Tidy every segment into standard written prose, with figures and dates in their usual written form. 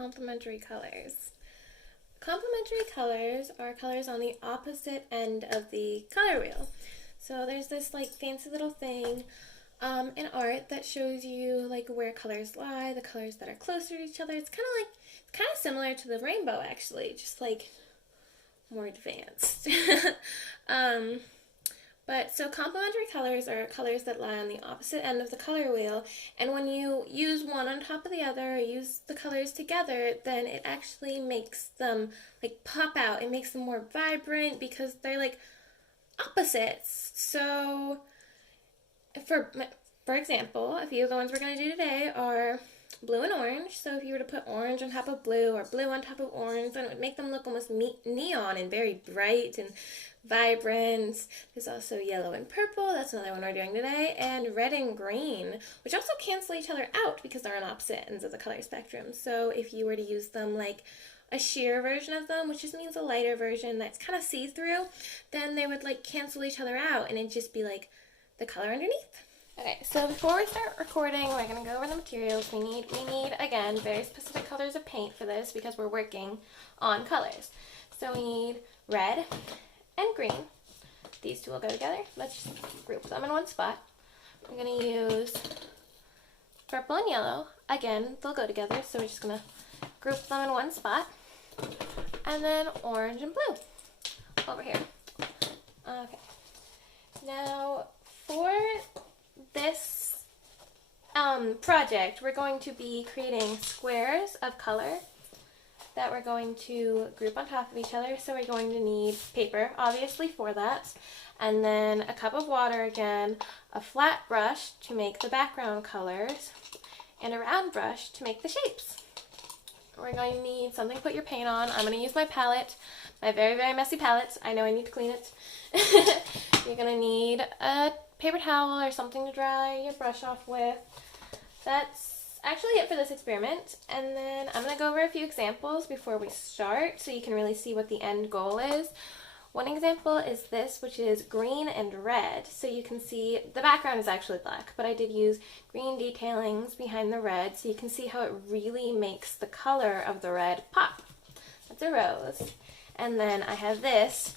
complementary colors. Complementary colors are colors on the opposite end of the color wheel. So there's this like fancy little thing in art that shows you like where colors lie, the colors that are closer to each other. It's kind of similar to the rainbow actually, just like more advanced. But so complementary colors are colors that lie on the opposite end of the color wheel, and when you use one on top of the other, or use the colors together, then it actually makes them like pop out. It makes them more vibrant because they're like opposites. So for example, a few of the ones we're going to do today are blue and orange. So if you were to put orange on top of blue or blue on top of orange, then it would make them look almost neon and very bright and vibrant. There's also yellow and purple. That's another one we're doing today. And red and green, which also cancel each other out because they're on opposite ends of the color spectrum. So if you were to use them like a sheer version of them, which just means a lighter version that's kind of see-through, then they would like cancel each other out and it'd just be like the color underneath. Okay, so before we start recording, we're going to go over the materials. We need, again, very specific colors of paint for this because we're working on colors. So we need red and green. These two will go together. Let's just group them in one spot. We're going to use purple and yellow. Again, they'll go together, so we're just going to group them in one spot. And then orange and blue over here. Okay. Now, for this project, we're going to be creating squares of color that we're going to group on top of each other. So we're going to need paper, obviously, for that, and then a cup of water again, a flat brush to make the background colors, and a round brush to make the shapes. We're going to need something to put your paint on. I'm going to use my palette, my very, very messy palette. I know I need to clean it. You're going to need a paper towel or something to dry your brush off with. That's actually it for this experiment. And then I'm going to go over a few examples before we start so you can really see what the end goal is. One example is this, which is green and red. So you can see the background is actually black, but I did use green detailings behind the red so you can see how it really makes the color of the red pop. That's a rose. And then I have this.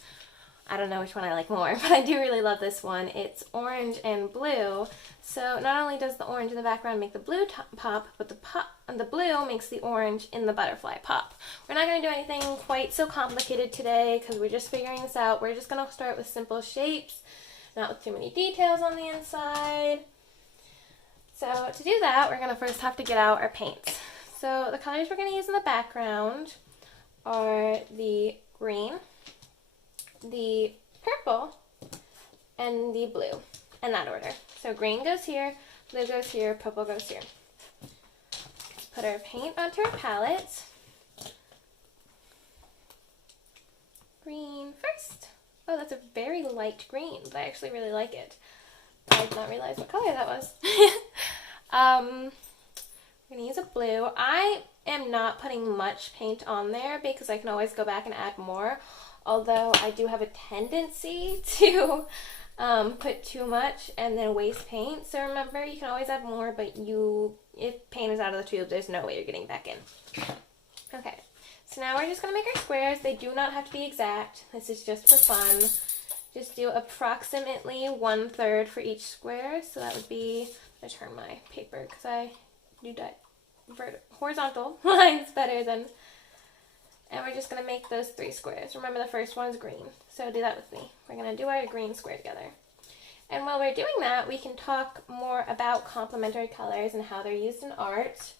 I don't know which one I like more, but I do really love this one. It's orange and blue. So not only does the orange in the background make the blue pop, but the blue makes the orange in the butterfly pop. We're not going to do anything quite so complicated today because we're just figuring this out. We're just going to start with simple shapes, not with too many details on the inside. So to do that, we're going to first have to get out our paints. So the colors we're going to use in the background are the green, the purple, and the blue, in that order. So green goes here, blue goes here, purple goes here. Let's put our paint onto our palette. Green first. Oh, that's a very light green, but I actually really like it. I did not realize what color that was. We're going to use a blue. I am not putting much paint on there because I can always go back and add more. Although I do have a tendency to put too much and then waste paint. So remember, you can always add more, but if paint is out of the tube, there's no way you're getting back in. Okay, so now we're just going to make our squares. They do not have to be exact. This is just for fun. Just do approximately 1/3 for each square. So that would be, I turn my paper because I do horizontal lines better than. And we're just going to make those 3 squares. Remember, the first one is green, so do that with me. We're going to do our green square together. And while we're doing that, we can talk more about complementary colors and how they're used in art.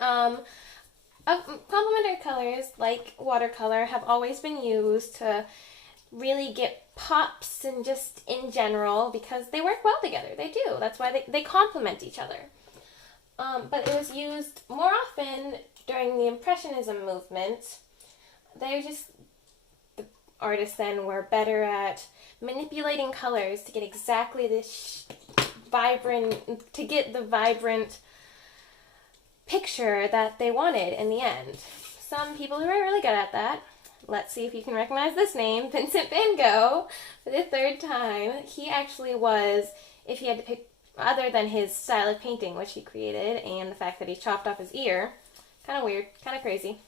Complementary colors, like watercolor, have always been used to really get pops and just in general because they work well together. They do. That's why they complement each other. But it was used more often during the Impressionism movement. The artists then were better at manipulating colors to get exactly this to get the vibrant picture that they wanted in the end. Some people who are really good at that, let's see if you can recognize this name, Vincent van Gogh, for the 3rd time. He actually was, if he had to pick, other than his style of painting, which he created, and the fact that he chopped off his ear, Kind of weird, kind of crazy.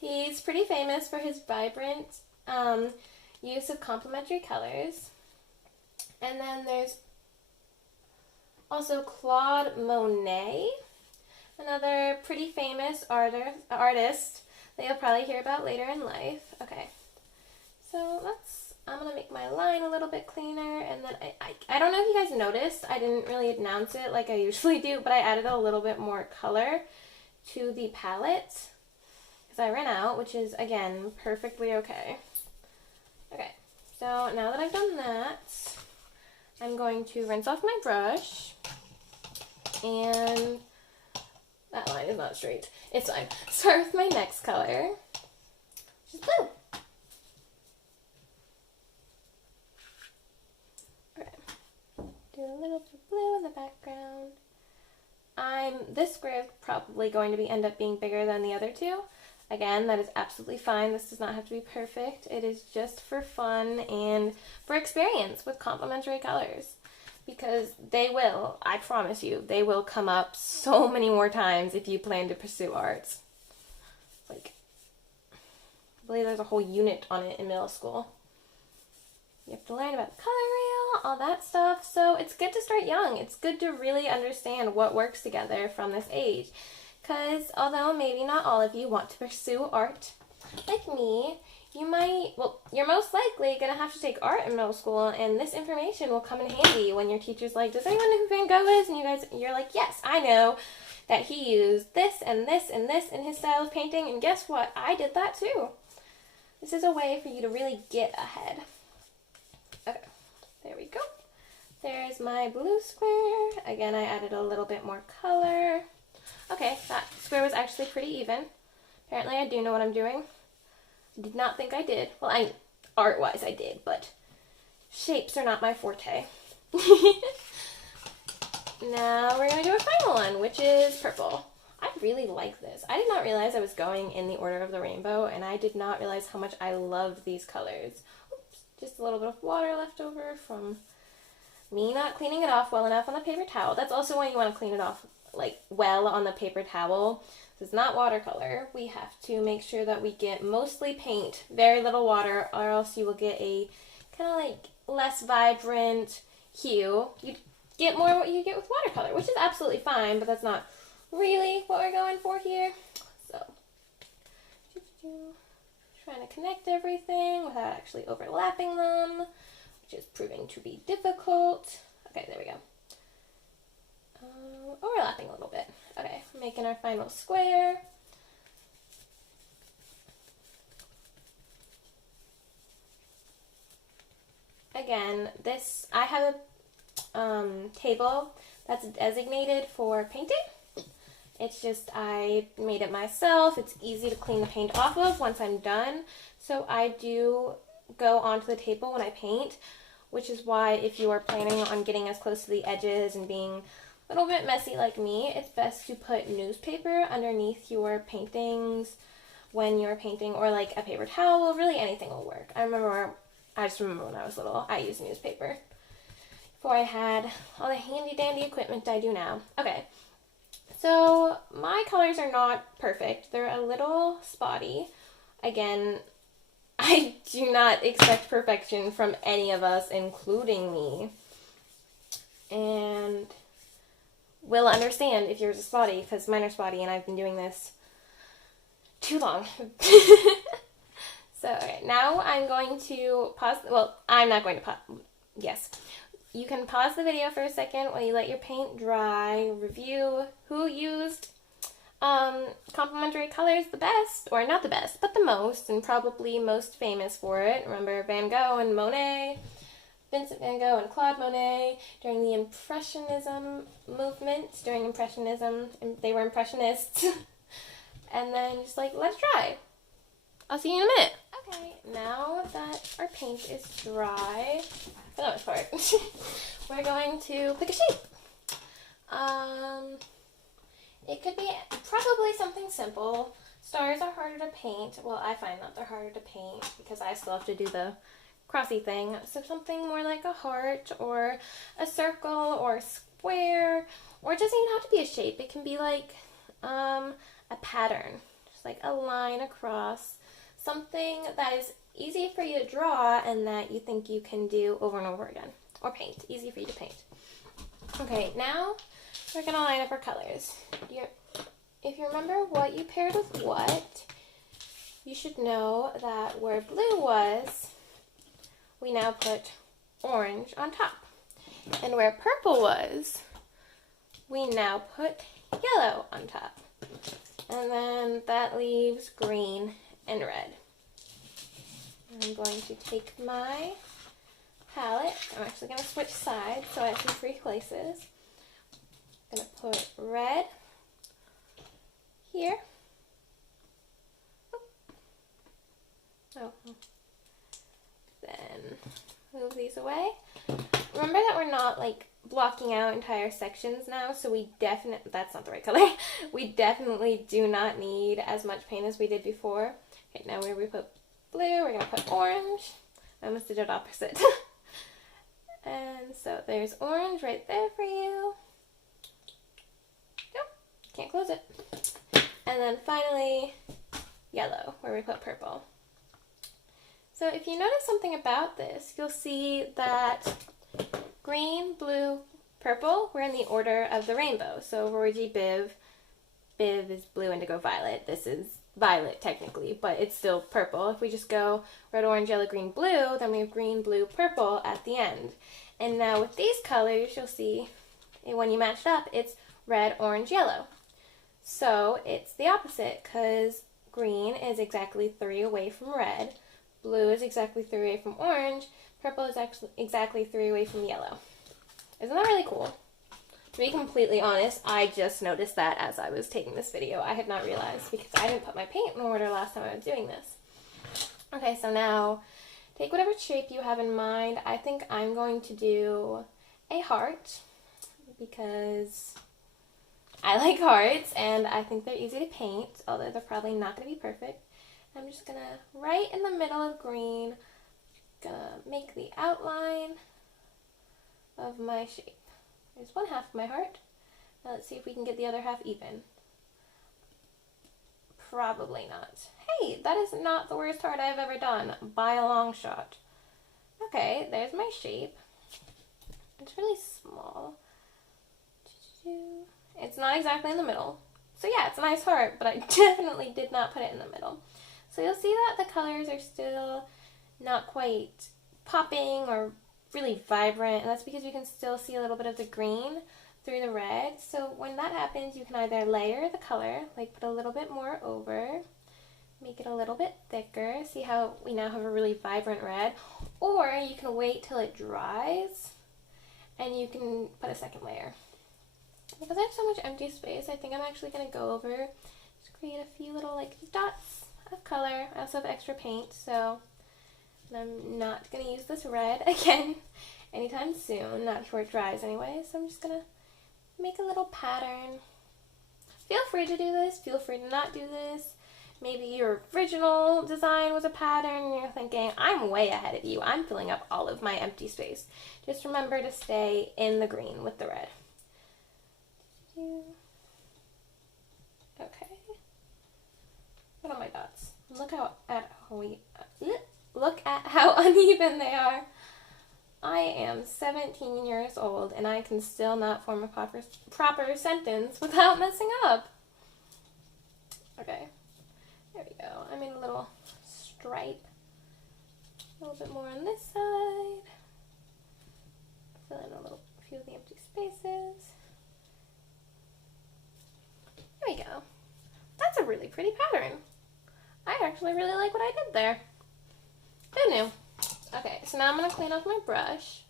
He's pretty famous for his vibrant use of complementary colors. And then there's also Claude Monet, another pretty famous artist that you'll probably hear about later in life. Okay, so I'm going to make my line a little bit cleaner, and then I don't know if you guys noticed, I didn't really announce it like I usually do, but I added a little bit more color to the palette because I ran out, which is, again, perfectly okay. Okay, so now that I've done that, I'm going to rinse off my brush, and that line is not straight. It's fine. Start with my next color, which is blue. Okay, do a little bit of blue in the background. This square is probably going to end up being bigger than the other two. Again, that is absolutely fine. This does not have to be perfect. It is just for fun and for experience with complementary colors. Because they will, I promise you, they will come up so many more times if you plan to pursue arts. Like, I believe there's a whole unit on it in middle school. You have to learn about the color wheel, all that stuff. So it's good to start young. It's good to really understand what works together from this age. Because although maybe not all of you want to pursue art, like me, you're most likely going to have to take art in middle school, and this information will come in handy when your teacher's like, does anyone know who Van Gogh is? And you're like, yes, I know that he used this and this and this in his style of painting, and guess what? I did that too. This is a way for you to really get ahead. Okay, there we go. There's my blue square. Again, I added a little bit more color. Okay, that square was actually pretty even. Apparently I do know what I'm doing. I did not think I did. Well, art-wise I did, but shapes are not my forte. Now we're going to do a final one, which is purple. I really like this. I did not realize I was going in the order of the rainbow, and I did not realize how much I loved these colors. Oops, just a little bit of water left over from me not cleaning it off well enough on the paper towel. That's also why you want to clean it off well on the paper towel. This is not watercolor. We have to make sure that we get mostly paint, very little water, or else you will get a kind of less vibrant hue. You get more what you get with watercolor, which is absolutely fine, but that's not really what we're going for here. So, trying to connect everything without actually overlapping them, which is proving to be difficult. Okay, there we go. Overlapping a little bit. Okay, making our final square. Again, I have a table that's designated for painting. It's just I made it myself. It's easy to clean the paint off of once I'm done. So I do go onto the table when I paint, which is why if you are planning on getting as close to the edges and being a little bit messy like me, it's best to put newspaper underneath your paintings when you're painting, or a paper towel. Really anything will work. I just remember when I was little, I used newspaper before I had all the handy dandy equipment I do now. Okay, so my colors are not perfect. They're a little spotty. Again, I do not expect perfection from any of us, including me. And will understand if yours is spotty, because mine are spotty and I've been doing this too long. So, okay, now I'm going to pause. Well, I'm not going to pause. Yes. You can pause the video for a second while you let your paint dry, review who used complementary colors the best, or not the best, but the most, and probably most famous for it. Remember Van Gogh and Monet, Vincent van Gogh and Claude Monet during the Impressionism movement. During Impressionism, they were Impressionists. And then just let's try. I'll see you in a minute. Okay, now that our paint is dry, for the most part, we're going to pick a shape. It could be probably something simple. Stars are harder to paint. Well, I find that they're harder to paint because I still have to do the crossy thing. So something more like a heart or a circle or a square, or it doesn't even have to be a shape. It can be a pattern, just like a line across, something that is easy for you to draw and that you think you can do over and over again, or paint, easy for you to paint. Okay, now we're gonna line up our colors. If you remember what you paired with what, you should know that where blue was, we now put orange on top. And where purple was, we now put yellow on top. And then that leaves green and red. I'm going to take my palette. I'm actually going to switch sides so I have some free places. I'm going to put red here. Oh. Then move these away. Remember that we're not like blocking out entire sections now, so we definitely, that's not the right color. We definitely do not need as much paint as we did before. Okay, now where we put blue, we're going to put orange. I almost did it opposite. And so there's orange right there for you. Nope, can't close it. And then finally, yellow, where we put purple. So if you notice something about this, you'll see that green, blue, purple, we're in the order of the rainbow. So Roy Biv is blue, indigo, violet. This is violet technically, but it's still purple. If we just go red, orange, yellow, green, blue, then we have green, blue, purple at the end. And now with these colors, you'll see when you match it up, it's red, orange, yellow. So it's the opposite, because green is exactly 3 away from red, blue is exactly 3 away from orange, purple is actually exactly 3 away from yellow. Isn't that really cool? To be completely honest, I just noticed that as I was taking this video. I had not realized because I didn't put my paint in order last time I was doing this. Okay, so now take whatever shape you have in mind. I think I'm going to do a heart because I like hearts and I think they're easy to paint, although they're probably not going to be perfect. I'm just going to, right in the middle of green, gonna make the outline of my shape. There's one half of my heart. Now let's see if we can get the other half even. Probably not. Hey, that is not the worst heart I've ever done, by a long shot. Okay, there's my shape. It's really small. It's not exactly in the middle. So yeah, it's a nice heart, but I definitely did not put it in the middle. So you'll see that the colors are still not quite popping or really vibrant, and that's because you can still see a little bit of the green through the red. So when that happens, you can either layer the color, like put a little bit more over, make it a little bit thicker, see how we now have a really vibrant red, or you can wait till it dries and you can put a second layer. Because I have so much empty space, I think I'm actually going to go over, just create a few little like dots of color. I also have extra paint, so I'm not going to use this red again anytime soon, not before it dries anyway, so I'm just going to make a little pattern. Feel free to do this, feel free to not do this. Maybe your original design was a pattern and you're thinking, I'm way ahead of you, I'm filling up all of my empty space. Just remember to stay in the green with the red. Okay. What are my dots? Look at how uneven they are. I am 17 years old and I can still not form a proper sentence without messing up. Okay, there we go. I made a little stripe. A little bit more on this side. Fill in a few of the empty spaces. There we go. That's a really pretty pattern. I actually really like what I did there. Who knew? Okay, so now I'm going to clean off my brush.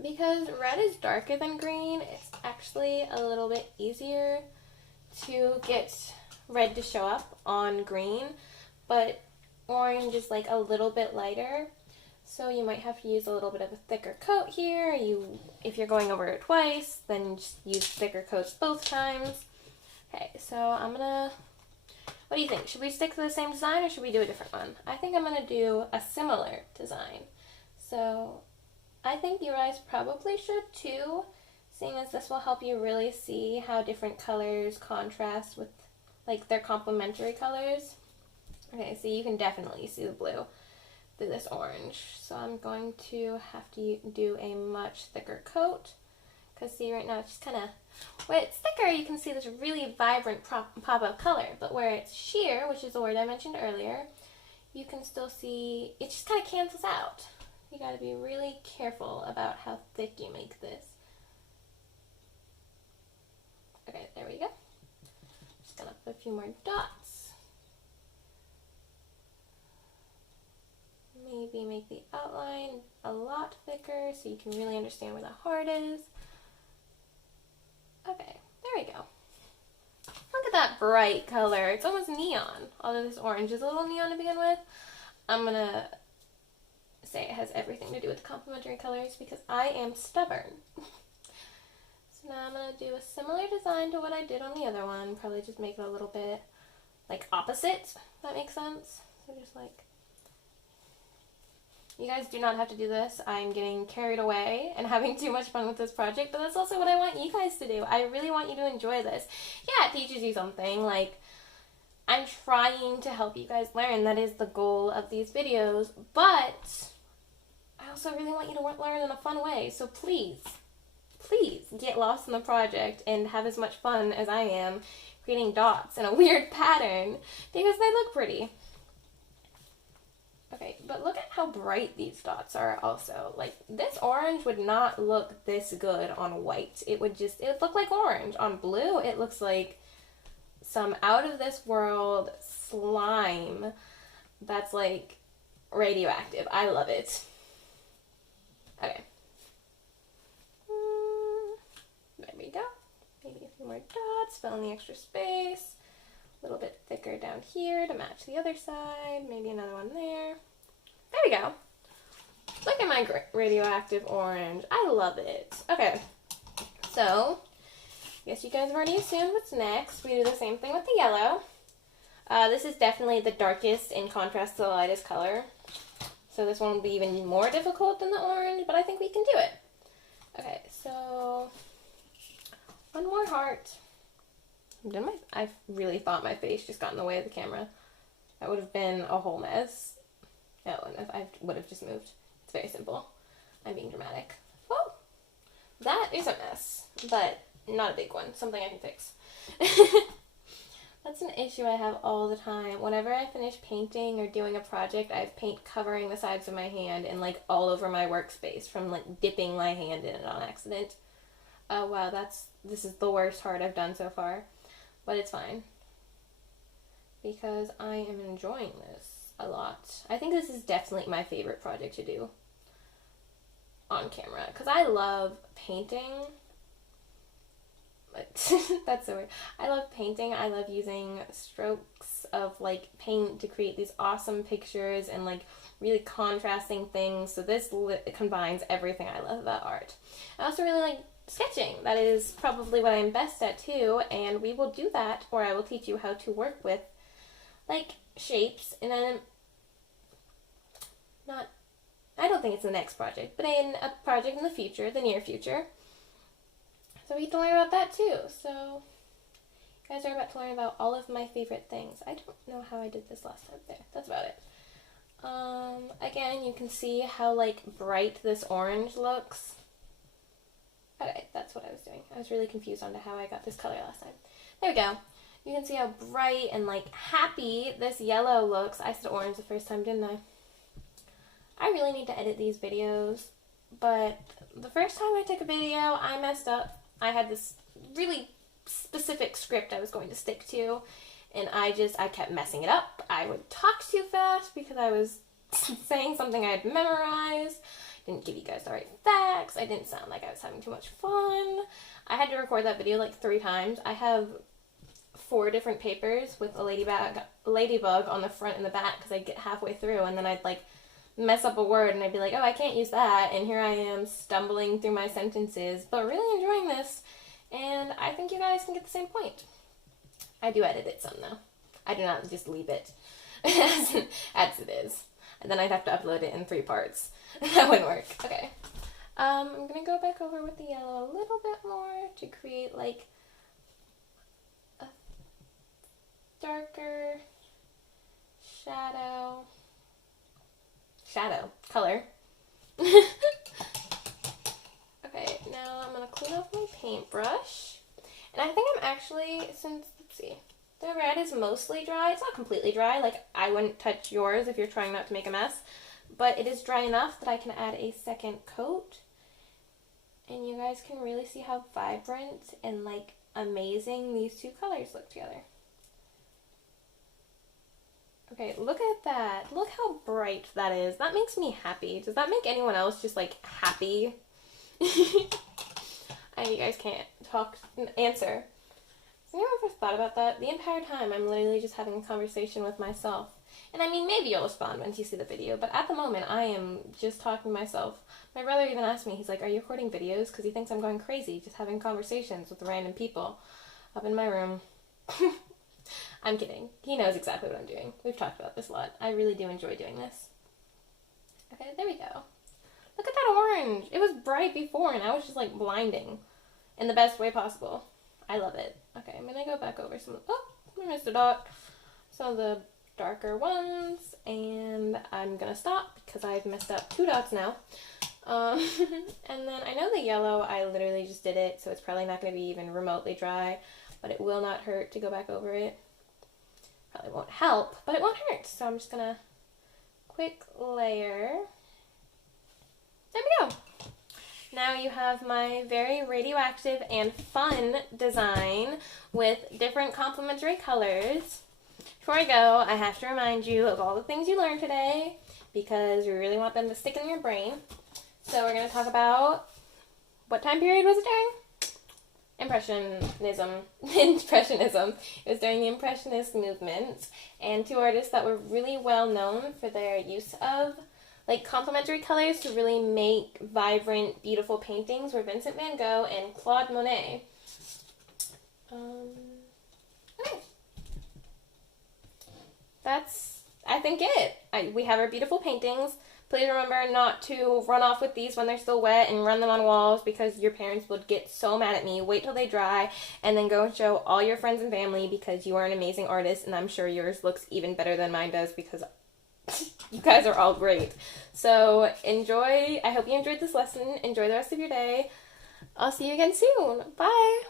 Because red is darker than green, it's actually a little bit easier to get red to show up on green, but orange is like a little bit lighter, so you might have to use a little bit of a thicker coat here. If you're going over it twice, then just use thicker coats both times. Okay, so I'm gonna, what do you think? Should we stick to the same design or should we do a different one? I think I'm gonna do a similar design. So I think you guys probably should too, seeing as this will help you really see how different colors contrast with, like, their complementary colors. Okay, so you can definitely see the blue through this orange. So I'm going to have to do a much thicker coat, because see right now it's just kind of, where it's thicker you can see this really vibrant pop of color, but where it's sheer, which is the word I mentioned earlier, you can still see, it just kind of cancels out. You got to be really careful about how thick you make this. Okay, there we go. Just gonna put a few more dots. Maybe make the outline a lot thicker so you can really understand where the heart is. Okay, there we go. Look at that bright color. It's almost neon, although this orange is a little neon to begin with. I'm gonna say it has everything to do with complementary colors because I am stubborn. So now I'm going to do a similar design to what I did on the other one, probably just make it a little bit like opposite, if that makes sense. So just like, you guys do not have to do this. I'm getting carried away and having too much fun with this project, but that's also what I want you guys to do. I really want you to enjoy this. Yeah, it teaches you something, like, I'm trying to help you guys learn. That is the goal of these videos, but I also really want you to learn in a fun way. So please get lost in the project and have as much fun as I am creating dots in a weird pattern because they look pretty. Okay, but look at how bright these dots are also. Like, this orange would not look this good on white. It would look like orange. On blue, it looks like some out of this world slime that's like radioactive. I love it. Okay. There we go. Maybe a few more dots, fill in the extra space. A little bit thicker down here to match the other side. Maybe another one there. There we go. Look at my radioactive orange. I love it. Okay. So, I guess you guys have already assumed what's next. We do the same thing with the yellow. This is definitely the darkest in contrast to the lightest color. So this one will be even more difficult than the orange, but I think we can do it. Okay, so one more heart. I really thought my face just got in the way of the camera. That would have been a whole mess. No, and if I would have just moved. It's very simple. I'm being dramatic. Whoa! That is a mess, but not a big one. Something I can fix. That's an issue I have all the time. Whenever I finish painting or doing a project, I have paint covering the sides of my hand and like all over my workspace from like dipping my hand in it on accident. Oh wow, this is the worst heart I've done so far. But it's fine. Because I am enjoying this a lot. I think this is definitely my favorite project to do on camera. Because I love painting. That's so weird. I love painting. I love using strokes of like paint to create these awesome pictures and like really contrasting things. So this combines everything I love about art. I also really like sketching. That is probably what I'm best at too, and we will do that, or I will teach you how to work with like shapes in I don't think it's the next project, but in a project in the future, the near future. So we get to learn about that too. So you guys are about to learn about all of my favorite things. I don't know how I did this last time. There, that's about it. Again, you can see how like bright this orange looks. Okay, that's what I was doing. I was really confused on how I got this color last time. There we go. You can see how bright and like happy this yellow looks. I said orange the first time, didn't I? I really need to edit these videos, but the first time I took a video, I messed up. I had this really specific script I was going to stick to, and I kept messing it up. I would talk too fast because I was saying something I had memorized. Didn't give you guys the right facts. I didn't sound like I was having too much fun. I had to record that video like 3 times. I have 4 different papers with a ladybug on the front and the back because I'd get halfway through and then I'd like mess up a word and I'd be like, oh, I can't use that, and here I am stumbling through my sentences, but really enjoying this, and I think you guys can get the same point. I do edit it some though. I do not just leave it as it is. And then I'd have to upload it in 3 parts. That wouldn't work. Okay. I'm gonna go back over with the yellow a little bit more to create like a darker shadow color. Okay, now I'm gonna clean off my paintbrush. And I think I'm actually, let's see, the red is mostly dry. It's not completely dry, like I wouldn't touch yours if you're trying not to make a mess, but it is dry enough that I can add a second coat. And you guys can really see how vibrant and like amazing these two colors look together. Okay, look at that. Look how bright that is. That makes me happy. Does that make anyone else just like happy? You guys can't answer. Has anyone ever thought about that? The entire time I'm literally just having a conversation with myself. And I mean, maybe you'll respond once you see the video, but at the moment I am just talking to myself. My brother even asked me, he's like, are you recording videos? Because he thinks I'm going crazy, just having conversations with random people up in my room. I'm kidding. He knows exactly what I'm doing. We've talked about this a lot. I really do enjoy doing this. Okay, there we go. Look at that orange. It was bright before, and now it's just like blinding in the best way possible. I love it. Okay, I'm going to go back over some, oh, I missed a dot. Some of the darker ones, and I'm going to stop because I've messed up 2 dots now. And then I know the yellow, I literally just did it, so it's probably not going to be even remotely dry, but it will not hurt to go back over it. Probably won't help, but it won't hurt. So I'm just going to quick layer. There we go. Now you have my very radioactive and fun design with different complementary colors. Before I go, I have to remind you of all the things you learned today because we really want them to stick in your brain. So we're going to talk about, what time period was it during? Impressionism. Impressionism. It was during the Impressionist movement, and 2 artists that were really well known for their use of like complementary colors to really make vibrant, beautiful paintings were Vincent van Gogh and Claude Monet. Okay. That's, I think, it. We have our beautiful paintings. Please remember not to run off with these when they're still wet and run them on walls because your parents would get so mad at me. Wait till they dry and then go and show all your friends and family because you are an amazing artist, and I'm sure yours looks even better than mine does because you guys are all great. So enjoy. I hope you enjoyed this lesson. Enjoy the rest of your day. I'll see you again soon. Bye.